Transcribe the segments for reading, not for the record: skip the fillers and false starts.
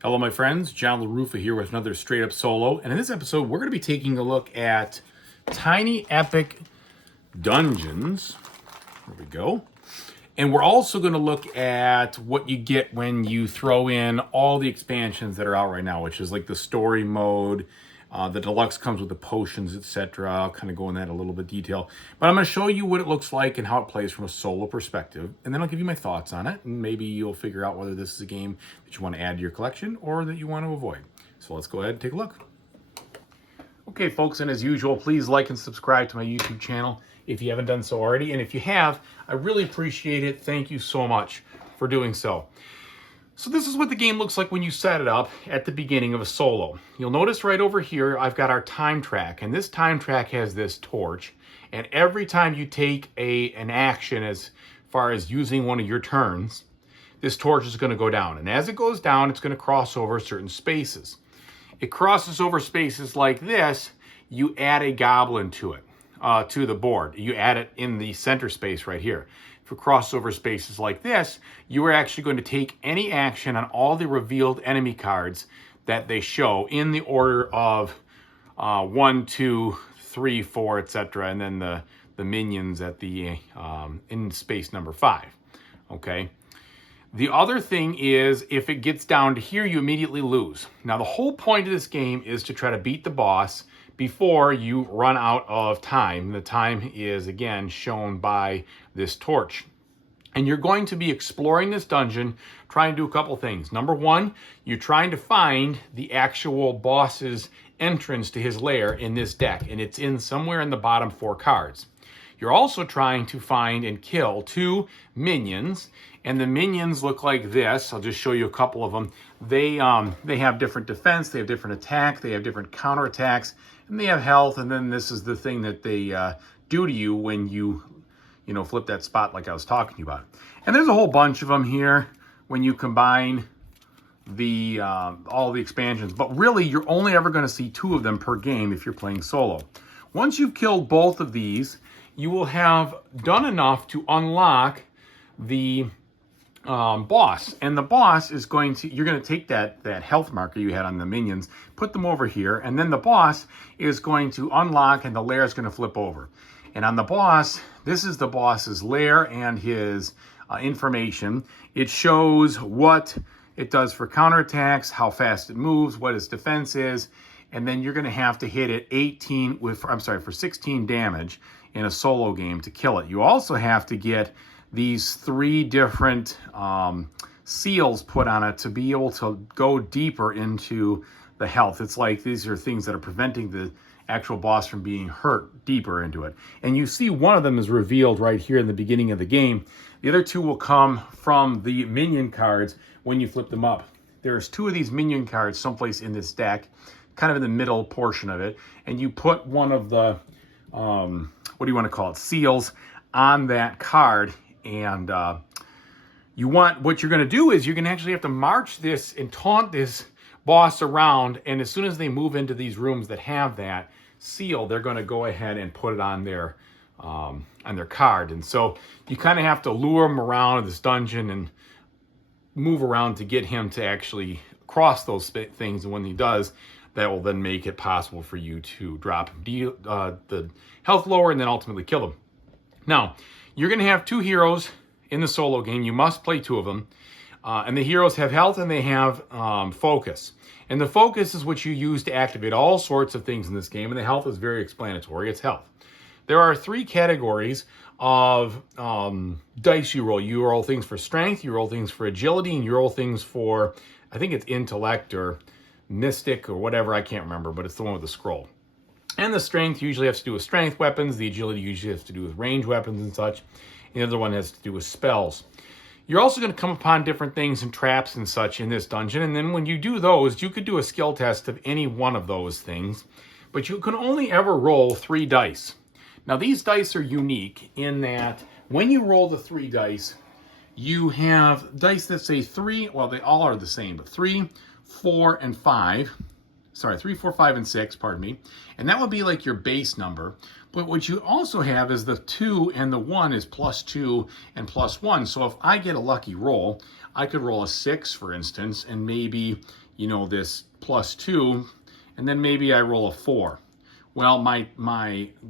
Hello, my friends. John LaRuffa here with another Straight Up Solo. And in this episode, we're going to be taking a look at tiny epic dungeons. There we go. And we're also going to look at what you get when you throw in all the expansions that are out right now, which is like the story mode. The deluxe comes with the potions, etc. I'll kind of go in that in a little bit detail. But I'm going to show you what it looks like and how it plays from a solo perspective. And then I'll give you my thoughts on it. And maybe you'll figure out whether this is a game that you want to add to your collection or that you want to avoid. So let's go ahead and take a look. Okay, folks, and as usual, please like and subscribe to my YouTube channel if you haven't done so already. And if you have, I really appreciate it. Thank you so much for doing so. So this is what the game looks like when you set it up at the beginning of a solo. You'll notice right over here, I've got our time track, and this time track has this torch. And every time you take an action as far as using one of your turns, this torch is going to go down. And as it goes down, it's going to cross over certain spaces. It crosses over spaces like this, you add a goblin to it, to the board. You add it in the center space right here. For crossover spaces like this, you are actually going to take any action on all the revealed enemy cards that they show in the order of 1, 2, 3, 4, etc., and then the minions at the in space number 5. Okay. The other thing is, if it gets down to here, you immediately lose. Now, the whole point of this game is to try to beat the boss before you run out of time. The time is, again, shown by this torch. And you're going to be exploring this dungeon, trying to do a couple things. Number one, you're trying to find the actual boss's entrance to his lair in this deck, and it's in somewhere in the bottom 4 cards. You're also trying to find and kill 2 minions, and the minions look like this. I'll just show you a couple of them. They have different defense, they have different attack, they have different counterattacks, and they have health. And then this is the thing that they do to you when you flip that spot like I was talking to you about. And there's a whole bunch of them here when you combine the all the expansions. But really, you're only ever going to see 2 of them per game if you're playing solo. Once you've killed both of these, you will have done enough to unlock the boss. And the boss is you're going to take that health marker you had on the minions, put them over here, and then the boss is going to unlock and the lair is going to flip over. And on the boss, this is the boss's lair and his information. It shows what it does for counterattacks, how fast it moves, what its defense is, and then you're going to have to hit it for 16 damage in a solo game to kill it. You also have to get these 3 different seals put on it to be able to go deeper into the health. It's like these are things that are preventing the actual boss from being hurt deeper into it. And you see one of them is revealed right here in the beginning of the game. The other 2 will come from the minion cards when you flip them up. There's 2 of these minion cards someplace in this deck, kind of in the middle portion of it, and you put one of the what do you want to call it, seals on that card. And what you're going to do is you're going to actually have to march this and taunt this boss around, and as soon as they move into these rooms that have that seal, they're going to go ahead and put it on their card. And so you kind of have to lure him around this dungeon and move around to get him to actually cross those things, and when he does, that will then make it possible for you to drop the health lower and then ultimately kill him. Now, you're going to have 2 heroes in the solo game. You must play 2 of them. And the heroes have health and they have focus. And the focus is what you use to activate all sorts of things in this game. And the health is very explanatory. It's health. There are 3 categories of dice you roll. You roll things for strength, you roll things for agility, and you roll things for, I think it's intellect or mystic or whatever. I can't remember, but it's the one with the scroll. And the strength usually has to do with strength weapons. The agility usually has to do with range weapons and such. And the other one has to do with spells. You're also going to come upon different things and traps and such in this dungeon. And then when you do those, you could do a skill test of any one of those things. But you can only ever roll 3 dice. Now, these dice are unique in that when you roll the 3 dice, you have dice that say 3, well, they all are the same, but 3, 4, and 5 sorry, 3, 4, 5, and 6, pardon me. And that would be like your base number. But what you also have is the 2 and the 1 is +2 and +1. So if I get a lucky roll, I could roll a 6, for instance, and maybe, you know, this +2, and then maybe I roll a 4. Well,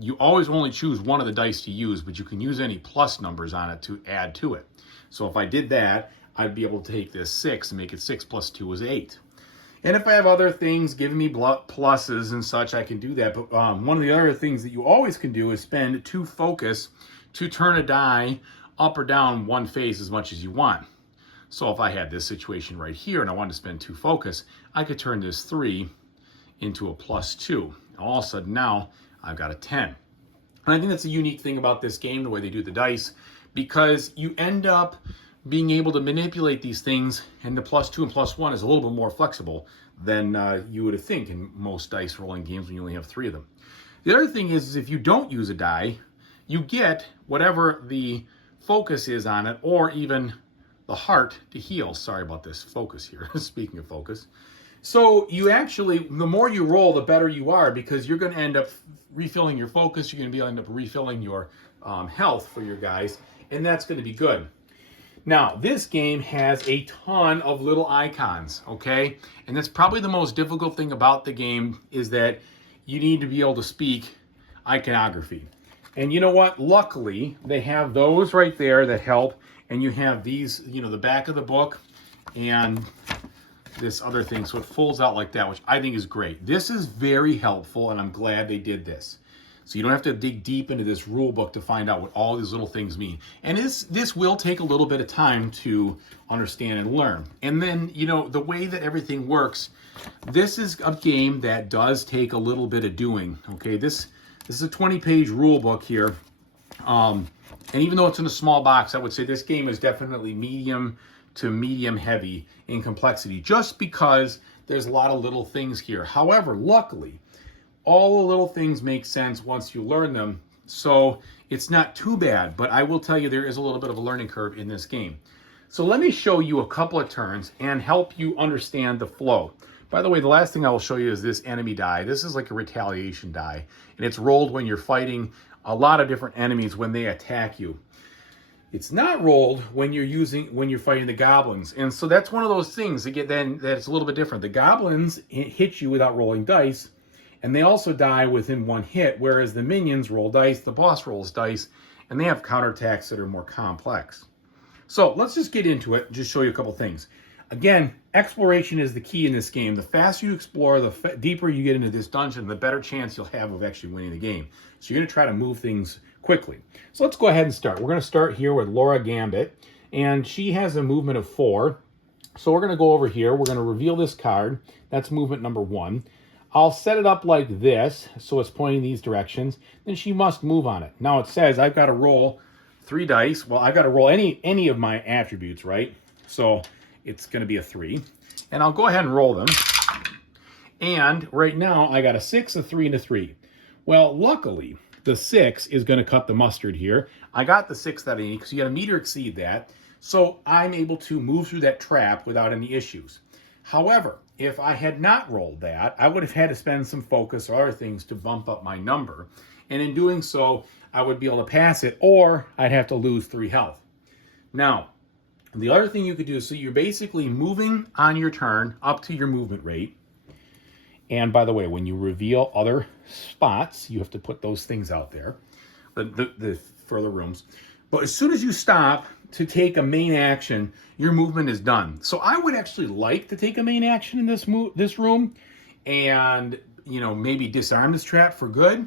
you always only choose one of the dice to use, but you can use any plus numbers on it to add to it. So if I did that, I'd be able to take this 6 and make it 6 + 2 is 8. And if I have other things giving me pluses and such, I can do that. But one of the other things that you always can do is spend 2 focus to turn a die up or down one face as much as you want. So if I had this situation right here and I wanted to spend 2 focus, I could turn this 3 into a +2. All of a sudden now I've got a 10. And I think that's a unique thing about this game, the way they do the dice, because you end up being able to manipulate these things, and the +2 and +1 is a little bit more flexible than you would think in most dice rolling games when you only have 3 of them. The other thing is if you don't use a die, you get whatever the focus is on it, or even the heart to heal. Sorry about this focus here, speaking of focus. So you actually, the more you roll, the better you are, because you're going to end up refilling your focus. You're going to end up refilling your health for your guys, and that's going to be good. Now, this game has a ton of little icons, okay? And that's probably the most difficult thing about the game, is that you need to be able to speak iconography. And you know what? Luckily, they have those right there that help. And you have these, you know, the back of the book and this other thing. So it folds out like that, which I think is great. This is very helpful, and I'm glad they did this. So you don't have to dig deep into this rule book to find out what all these little things mean. And this will take a little bit of time to understand and learn. And then, you know, the way that everything works, this is a game that does take a little bit of doing, okay? This is a 20-page rule book here. And even though it's in a small box, I would say this game is definitely medium to medium heavy in complexity, just because there's a lot of little things here. However, luckily, all the little things make sense once you learn them, so it's not too bad. But I will tell you, there is a little bit of a learning curve in this game. So let me show you a couple of turns and help you understand the flow. By the way, the last thing I will show you is this enemy die. This is like a retaliation die, and it's rolled when you're fighting a lot of different enemies when they attack you. It's not rolled when you're fighting the goblins. And so that's one of those things that's a little bit different. The goblins hit you without rolling dice, and they also die within one hit, whereas the minions roll dice, the boss rolls dice, and they have counterattacks that are more complex. So let's just get into it and just show you a couple things. Again, exploration is the key in this game. The faster you explore, the deeper you get into this dungeon, the better chance you'll have of actually winning the game. So you're going to try to move things quickly. So let's go ahead and start. We're going to start here with Laura Gambit, and she has a movement of 4. So we're going to go over here. We're going to reveal this card. That's movement number 1. I'll set it up like this, so it's pointing these directions. Then she must move on it. Now it says I've got to roll 3 dice. Well, I've got to roll any of my attributes, right? So it's going to be a 3. And I'll go ahead and roll them. And right now, I got a 6, a 3, and a 3. Well, luckily, the 6 is going to cut the mustard here. I got the 6 that I need, because you got to meet or exceed that. So I'm able to move through that trap without any issues. However, if I had not rolled that, I would have had to spend some focus or other things to bump up my number. And in doing so, I would be able to pass it, or I'd have to lose 3 health. Now, the other thing you could do, so you're basically moving on your turn up to your movement rate. And by the way, when you reveal other spots, you have to put those things out there, the further rooms. But as soon as you stop to take a main action, your movement is done. So I would actually like to take a main action in this room and, you know, maybe disarm this trap for good.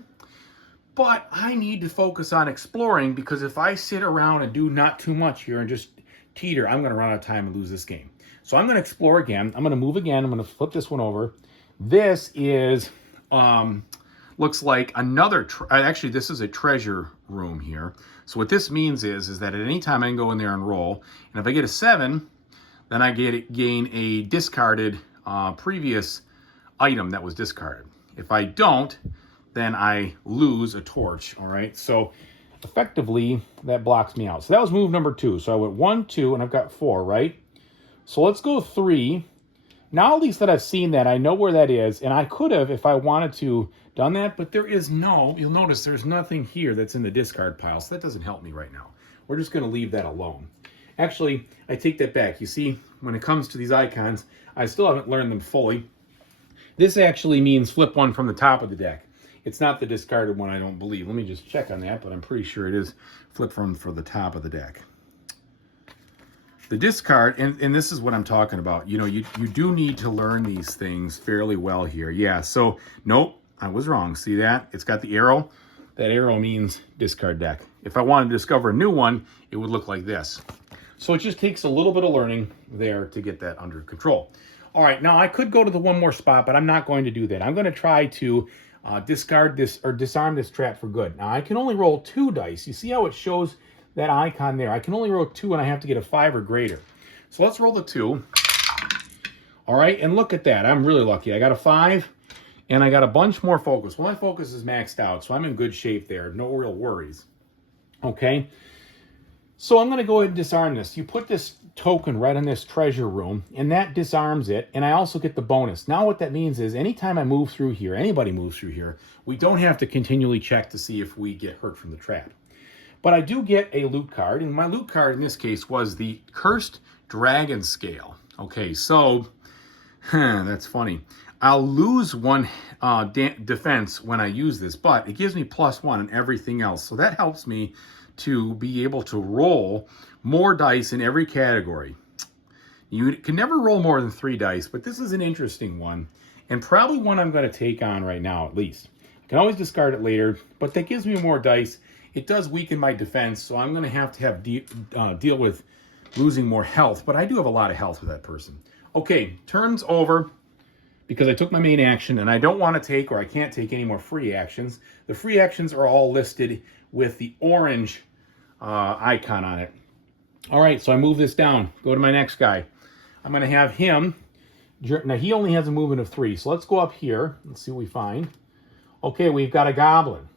But I need to focus on exploring, because if I sit around and do not too much here and just teeter, I'm going to run out of time and lose this game. So I'm going to explore again. I'm going to move again. I'm going to flip this one over. This is, looks like another, actually this is a treasure room here. So what this means is that at any time I can go in there and roll. And if I get a 7, then I gain a discarded previous item that was discarded. If I don't, then I lose a torch, all right? So effectively, that blocks me out. So that was move number 2. So I went 1, 2, and I've got 4, right? So let's go 3. Now at least that I've seen that, I know where that is, and I could have, if I wanted to, done that, but there is no, you'll notice there's nothing here that's in the discard pile, so that doesn't help me right now. We're just going to leave that alone. Actually, I take that back. You see, when it comes to these icons, I still haven't learned them fully. This actually means flip one from the top of the deck. It's not the discarded one, I don't believe. Let me just check on that, but I'm pretty sure it is flip from for the top of the deck. The discard, and this is what I'm talking about. You know, you do need to learn these things fairly well here. Yeah, so, nope, I was wrong. See that? It's got the arrow. That arrow means discard deck. If I wanted to discover a new one, it would look like this. So it just takes a little bit of learning there to get that under control. All right, now I could go to the one more spot, but I'm not going to do that. I'm going to try to discard this or disarm this trap for good. Now I can only roll 2 dice. You see how it shows that icon there? I can only roll 2 and I have to get a 5 or greater. So let's roll the 2. All right, and look at that. I'm really lucky. I got a 5 and I got a bunch more focus. Well, my focus is maxed out, so I'm in good shape there. No real worries. Okay, so I'm going to go ahead and disarm this. You put this token right in this treasure room, and that disarms it, and I also get the bonus. Now what that means is anytime I move through here, anybody moves through here, we don't have to continually check to see if we get hurt from the trap. But I do get a loot card, and my loot card in this case was the Cursed Dragon Scale. Okay, so, that's funny. I'll lose 1 defense when I use this, but it gives me +1 on everything else. So that helps me to be able to roll more dice in every category. You can never roll more than 3 dice, but this is an interesting one, and probably one I'm going to take on right now at least. I can always discard it later, but that gives me more dice. It does weaken my defense, so I'm going to have deal with losing more health, but I do have a lot of health with that person. Okay, turn's over because I took my main action, and I don't want to take, or I can't take any more free actions. The free actions are all listed with the orange icon on it. All right, so I move this down. Go to my next guy. I'm going to have him. Now, he only has a movement of 3, so let's go up here. Let's see what we find. Okay, we've got a goblin.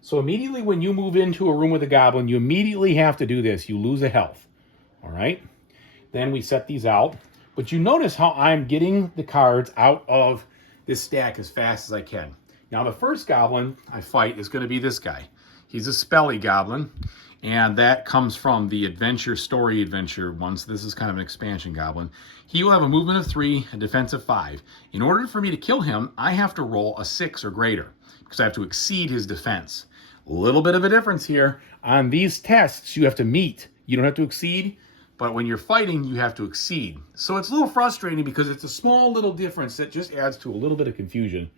So immediately when you move into a room with a goblin, you immediately have to do this. You lose a health. All right? Then we set these out. But you notice how I'm getting the cards out of this stack as fast as I can. Now, the first goblin I fight is going to be this guy. He's a spelly goblin, and that comes from the story adventure one. So this is kind of an expansion goblin. He will have a movement of 3, a defense of 5. In order for me to kill him, I have to roll a 6 or greater because I have to exceed his defense. A little bit of a difference here. On these tests, you have to meet. You don't have to exceed, but when you're fighting, you have to exceed. So it's a little frustrating because it's a small little difference that just adds to a little bit of confusion,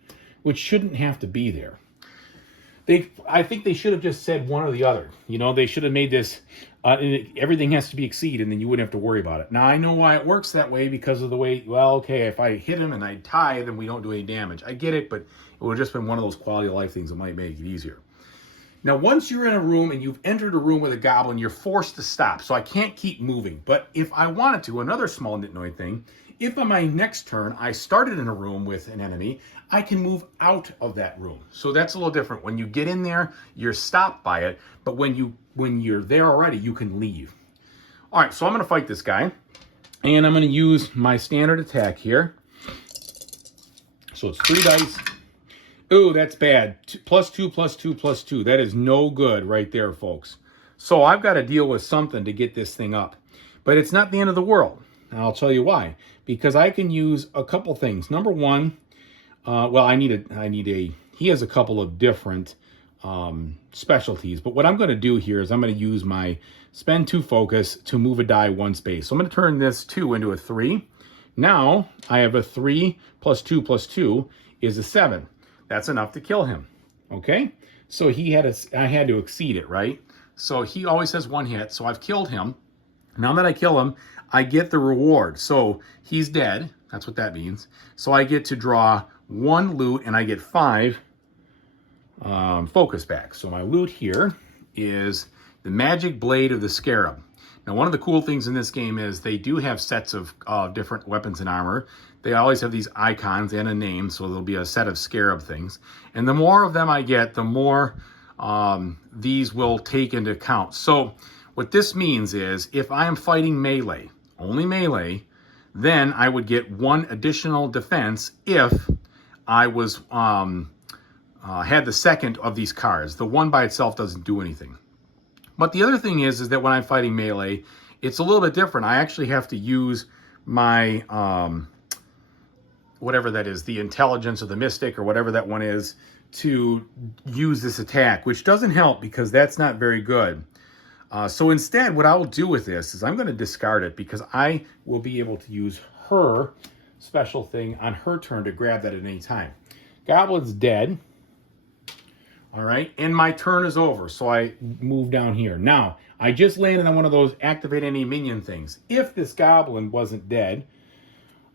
which shouldn't have to be there. I think they should have just said one or the other. You know, they should have made this, everything has to be exceed, and then you wouldn't have to worry about it. Now, I know why it works that way because of the way, well, okay, if I hit him and I tie, then we don't do any damage. I get it, but it would have just been one of those quality of life things that might make it easier. Now, once you're in a room and you've entered a room with a goblin, you're forced to stop. So I can't keep moving. But if I wanted to, another small nitnoid thing, if on my next turn I started in a room with an enemy, I can move out of that room. So that's a little different. When you get in there, you're stopped by it. But when you're there already, you can leave. All right, so I'm going to fight this guy. And I'm going to use my standard attack here. So it's 3 dice. Ooh, that's bad. +2, +2, +2. That is no good right there, folks. So I've got to deal with something to get this thing up. But it's not the end of the world. And I'll tell you why. Because I can use a couple things. Number one, he has a couple of different specialties. But what I'm going to do here is I'm going to use my spend 2 focus to move a die 1 space. So I'm going to turn this 2 into a 3. Now I have a 3 +2 +2 is a 7. That's enough to kill him, okay? So I had to exceed it, right? So he always has 1 hit, so I've killed him. Now that I kill him, I get the reward. So he's dead, that's what that means. So I get to draw 1 loot, and I get 5 focus back. So my loot here is the Magic Blade of the Scarab. Now, one of the cool things in this game is they do have sets of different weapons and armor. They always have these icons and a name, so there'll be a set of scarab things. And the more of them I get, the more these will take into account. So what this means is if I am fighting melee, only melee, then I would get 1 additional defense if I was had the second of these cards. The 1 by itself doesn't do anything. But the other thing is that when I'm fighting melee, it's a little bit different. I actually have to use my, whatever that is, the intelligence or the mystic or whatever that one is, to use this attack, which doesn't help because that's not very good. So instead, what I will do with this is I'm going to discard it because I will be able to use her special thing on her turn to grab that at any time. Goblin's dead. All right, and my turn is over, so I move down here. Now, I just landed on one of those activate any minion things. If this goblin wasn't dead,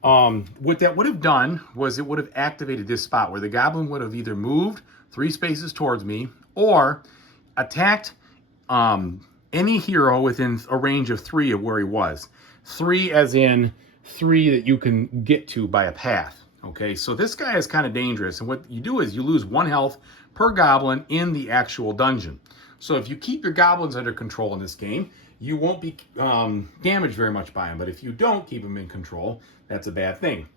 what that would have done was it would have activated this spot where the goblin would have either moved 3 spaces towards me or attacked any hero within a range of 3 of where he was. 3 as in 3 that you can get to by a path. Okay, so this guy is kind of dangerous, and what you do is you lose 1 health per goblin in the actual dungeon. So if you keep your goblins under control in this game, you won't be damaged very much by them. But if you don't keep them in control, that's a bad thing.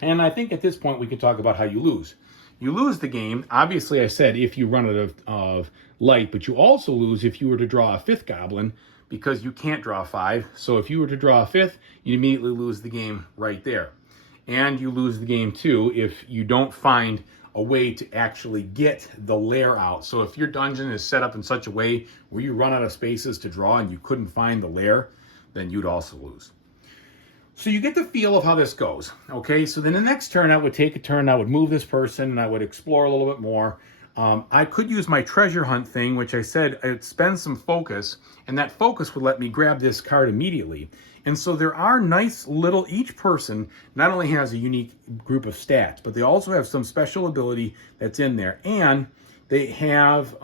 And I think at this point we can talk about how you lose. You lose the game, obviously I said if you run out of light, but you also lose if you were to draw a 5th goblin because you can't draw 5. So if you were to draw a 5th, you immediately lose the game right there. And you lose the game too if you don't find a way to actually get the lair out. So if your dungeon is set up in such a way where you run out of spaces to draw and you couldn't find the lair, then you'd also lose. So you get the feel of how this goes. Okay, so then the next turn I would take a turn, I would move this person and I would explore a little bit more. I could use my treasure hunt thing, which I said it spends some focus, and that focus would let me grab this card immediately. And so there are nice little, each person not only has a unique group of stats, but they also have some special ability that's in there. And they have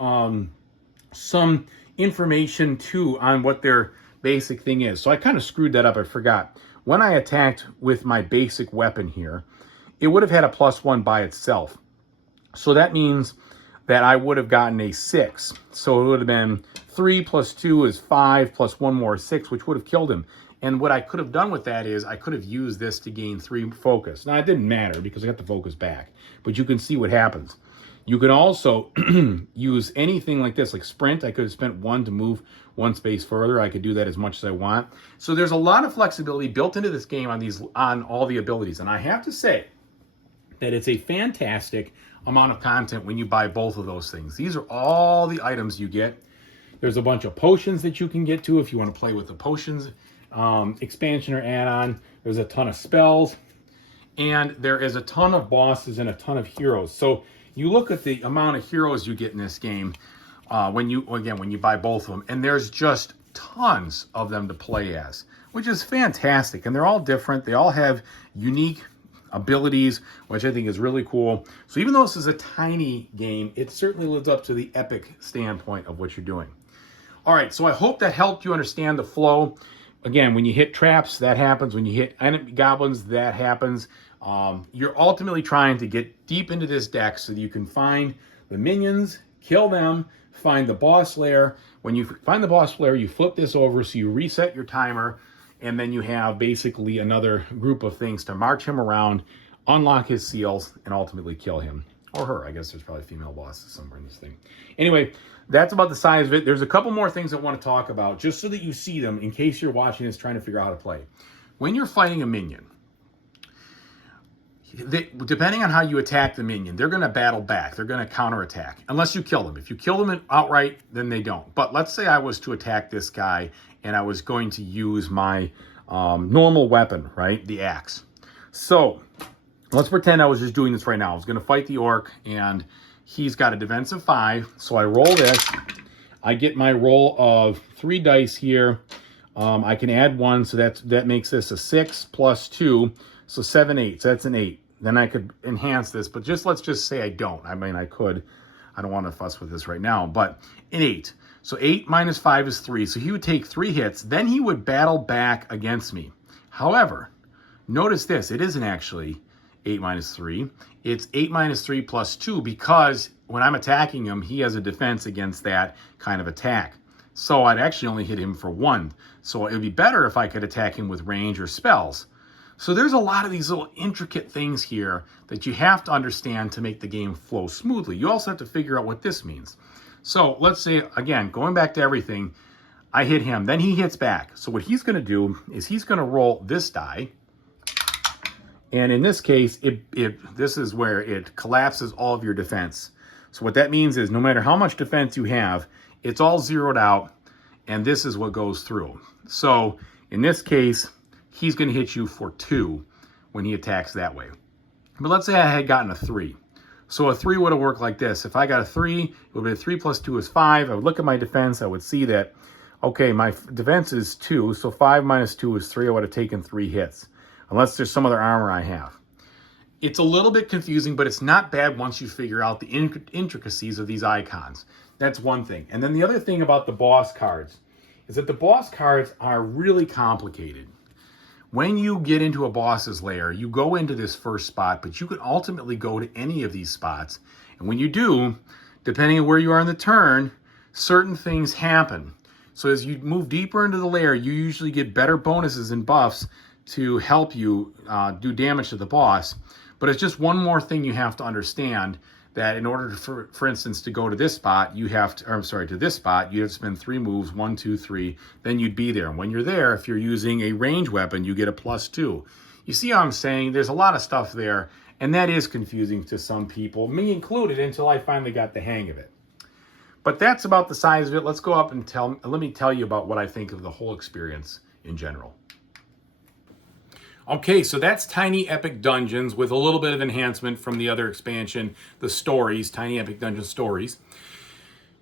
some information too on what their basic thing is. So I kind of screwed that up, I forgot. When I attacked with my basic weapon here, it would have had a +1 by itself. So that means that I would have gotten a 6. So it would have been 3 + 2 is 5 + 1 more is 6, which would have killed him. And what I could have done with that is I could have used this to gain 3 focus. Now, it didn't matter because I got the focus back. But you can see what happens. You can also use anything like this, like sprint. I could have spent 1 to move 1 space further. I could do that as much as I want. So there's a lot of flexibility built into this game on all the abilities. And I have to say that it's a fantastic amount of content when you buy both of those things. These are all the items you get. There's a bunch of potions that you can get to if you want to play with the potions expansion or add-on. There's a ton of spells, and there is a ton of bosses and a ton of heroes. So you look at the amount of heroes you get in this game when you buy both of them, and there's just tons of them to play as, which is fantastic. And they're all different. They all have unique abilities, which I think is really cool. So even though this is a tiny game, it certainly lives up to the epic standpoint of what you're doing. All right, so I hope that helped you understand the flow. Again, when you hit traps, that happens. When you hit enemy goblins, that happens. You're ultimately trying to get deep into this deck so that you can find the minions, kill them, find the boss lair. When you find the boss lair, you flip this over so you reset your timer, and then you have basically another group of things to march him around, unlock his seals, and ultimately kill him. Or her. I guess there's probably female bosses somewhere in this thing. Anyway, that's about the size of it. There's a couple more things I want to talk about just so that you see them in case you're watching this trying to figure out how to play. When you're fighting a minion, depending on how you attack the minion, they're going to battle back. They're going to counterattack unless you kill them. If you kill them outright, then they don't. But let's say I was to attack this guy and I was going to use my normal weapon, right? The axe. So let's pretend I was just doing this right now. I was going to fight the orc, and he's got a defensive 5. So I roll this. I get my roll of 3 dice here. I can add 1, so that makes this a 6 + 2, so 7, 8. So that's an 8. Then I could enhance this, but let's just say I don't. I mean, I could. I don't want to fuss with this right now, but an 8. So 8 - 5 is 3. So he would take 3 hits. Then he would battle back against me. However, notice this. It isn't actually 8 - 3. It's 8 - 3 + 2 because when I'm attacking him, he has a defense against that kind of attack. So I'd actually only hit him for 1. So it would be better if I could attack him with range or spells. So there's a lot of these little intricate things here that you have to understand to make the game flow smoothly. You also have to figure out what this means. So let's say, again, going back to everything, I hit him, then he hits back. So what he's going to do is he's going to roll this die. And in this case, this is where it collapses all of your defense. So what that means is no matter how much defense you have, it's all zeroed out, and this is what goes through. So in this case, he's going to hit you for 2 when he attacks that way. But let's say I had gotten a 3. So a 3 would have worked like this. If I got a 3, it would be 3 plus 2 is 5. I would look at my defense. I would see that, okay, my defense is 2, so 5 minus 2 is 3. I would have taken 3 hits, unless there's some other armor I have. It's a little bit confusing, but it's not bad once you figure out the intricacies of these icons. That's one thing. And then the other thing about the boss cards is that the boss cards are really complicated. When you get into a boss's lair, you go into this first spot, but you can ultimately go to any of these spots. And when you do, depending on where you are in the turn, certain things happen. So as you move deeper into the lair, you usually get better bonuses and buffs to help you do damage to the boss. But it's just one more thing you have to understand, that in order to, for instance, to go to this spot, you have to, or I'm sorry, to this spot, you have to spend 3 moves, 1, 2, 3, then you'd be there. And when you're there, if you're using a range weapon, you get a +2. You see how I'm saying? There's a lot of stuff there, and that is confusing to some people, me included, until I finally got the hang of it. But that's about the size of it. Let's go up and let me tell you about what I think of the whole experience in general. Okay, so that's Tiny Epic Dungeons with a little bit of enhancement from the other expansion, the stories, Tiny Epic Dungeon Stories.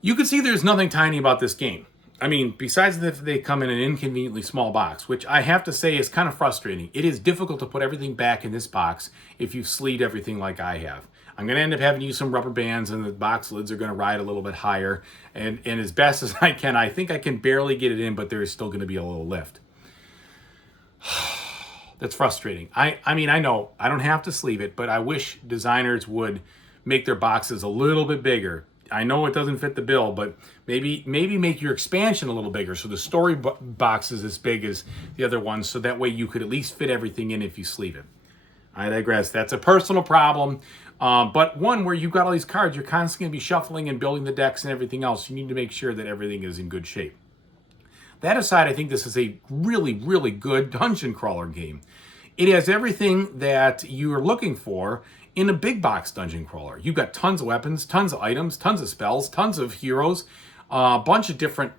You can see there's nothing tiny about this game. I mean, besides that they come in an inconveniently small box, which I have to say is kind of frustrating. It is difficult to put everything back in this box if you've sleeved everything like I have. I'm going to end up having to use some rubber bands, and the box lids are going to ride a little bit higher. And as best as I can, I think I can barely get it in, but there is still going to be a little lift. That's frustrating. I mean, I know I don't have to sleeve it, but I wish designers would make their boxes a little bit bigger. I know it doesn't fit the bill, but maybe make your expansion a little bigger so the story box is as big as the other ones, so that way you could at least fit everything in if you sleeve it. I digress. That's a personal problem, but one where you've got all these cards, you're constantly going to be shuffling and building the decks and everything else. You need to make sure that everything is in good shape. That aside, I think this is a really, really good dungeon crawler game. It has everything that you are looking for in a big box dungeon crawler. You've got tons of weapons, tons of items, tons of spells, tons of heroes, a bunch of different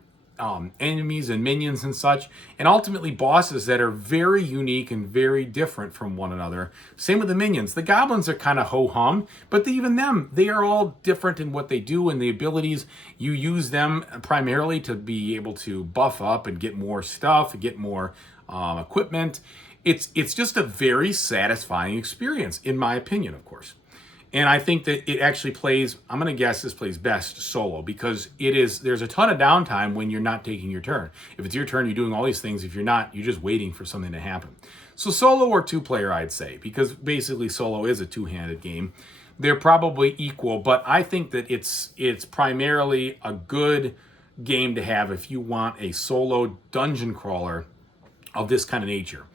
enemies and minions and such, and ultimately bosses that are very unique and very different from one another. Same with the minions. The goblins are kind of ho-hum, but even them, they are all different in what they do and the abilities. You use them primarily to be able to buff up and get more stuff, get more equipment. It's just a very satisfying experience, in my opinion, of course. And I think that it actually plays, I'm going to guess this plays best solo, because there's a ton of downtime when you're not taking your turn. If it's your turn, you're doing all these things. If you're not, you're just waiting for something to happen. So solo or 2-player, I'd say, because basically solo is a two-handed game. They're probably equal, but I think that it's primarily a good game to have if you want a solo dungeon crawler of this kind of nature.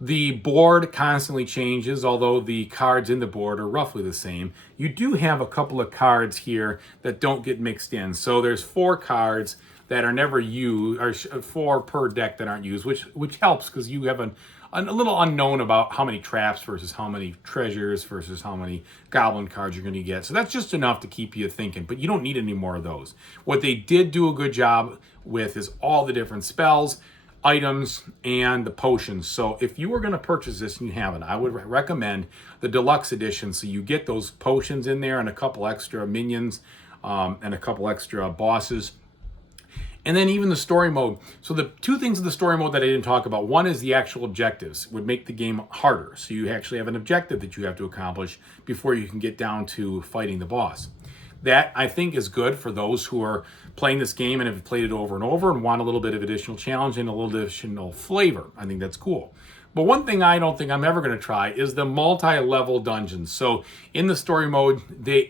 The board constantly changes, although the cards in the board are roughly the same. You do have a couple of cards here that don't get mixed in. So there's 4 cards that are never used, or 4 per deck that aren't used, which helps because you have a little unknown about how many traps versus how many treasures versus how many goblin cards you're going to get. So that's just enough to keep you thinking, but you don't need any more of those. What they did do a good job with is all the different spells, items, and the potions. So if you were going to purchase this and you haven't, I would recommend the deluxe edition, so you get those potions in there and a couple extra minions and a couple extra bosses. And then even the story mode. So the 2 things in the story mode that I didn't talk about, one is the actual objectives would make the game harder. So you actually have an objective that you have to accomplish before you can get down to fighting the boss. That, I think, is good for those who are playing this game and have played it over and over and want a little bit of additional challenge and a little additional flavor. I think that's cool. But one thing I don't think I'm ever going to try is the multi-level dungeons. So in the story mode,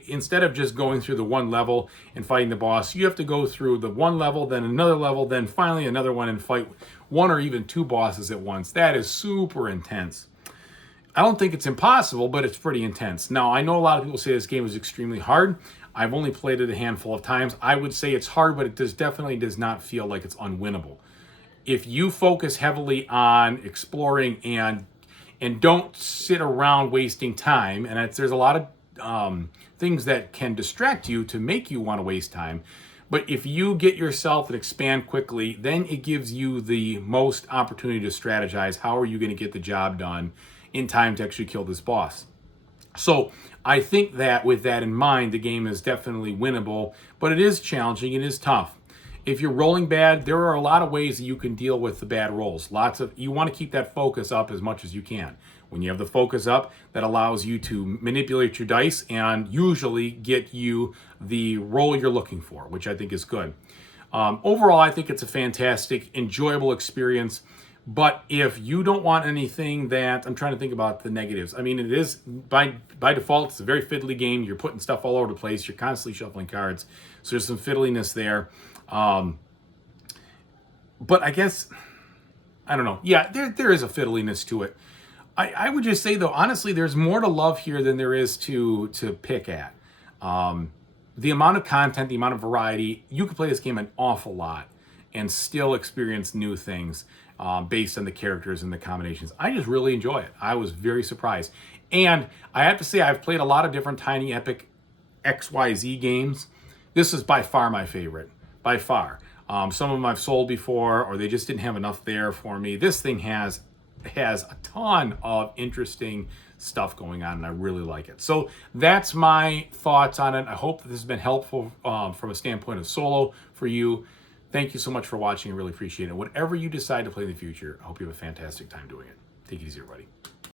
instead of just going through the one level and fighting the boss, you have to go through the one level, then another level, then finally another one, and fight 1 or even 2 bosses at once. That is super intense. I don't think it's impossible, but it's pretty intense. Now, I know a lot of people say this game is extremely hard. I've only played it a handful of times. I would say it's hard, but it definitely does not feel like it's unwinnable. If you focus heavily on exploring and don't sit around wasting time, and there's a lot of things that can distract you to make you want to waste time. But if you get yourself and expand quickly, then it gives you the most opportunity to strategize. How are you going to get the job done in time to actually kill this boss? So I think that with that in mind, the game is definitely winnable, but it is challenging. It is tough. If you're rolling bad, there are a lot of ways that you can deal with the bad rolls. You want to keep that focus up as much as you can. When you have the focus up, that allows you to manipulate your dice and usually get you the roll you're looking for, which I think is good. Overall, I think it's a fantastic, enjoyable experience. But if you don't want anything that, I'm trying to think about the negatives. I mean, it is, by default, it's a very fiddly game. You're putting stuff all over the place. You're constantly shuffling cards. So there's some fiddliness there. But I guess, I don't know. Yeah, there is a fiddliness to it. I would just say, though, honestly, there's more to love here than there is to pick at. The amount of content, the amount of variety, you could play this game an awful lot and still experience new things based on the characters and the combinations. I just really enjoy it. I was very surprised. And I have to say, I've played a lot of different Tiny Epic XYZ games. This is by far my favorite, by far. Some of them I've sold before, or they just didn't have enough there for me. This thing has a ton of interesting stuff going on, and I really like it. So that's my thoughts on it. I hope that this has been helpful from a standpoint of solo for you. Thank you so much for watching. I really appreciate it. Whatever you decide to play in the future, I hope you have a fantastic time doing it. Take it easy, everybody.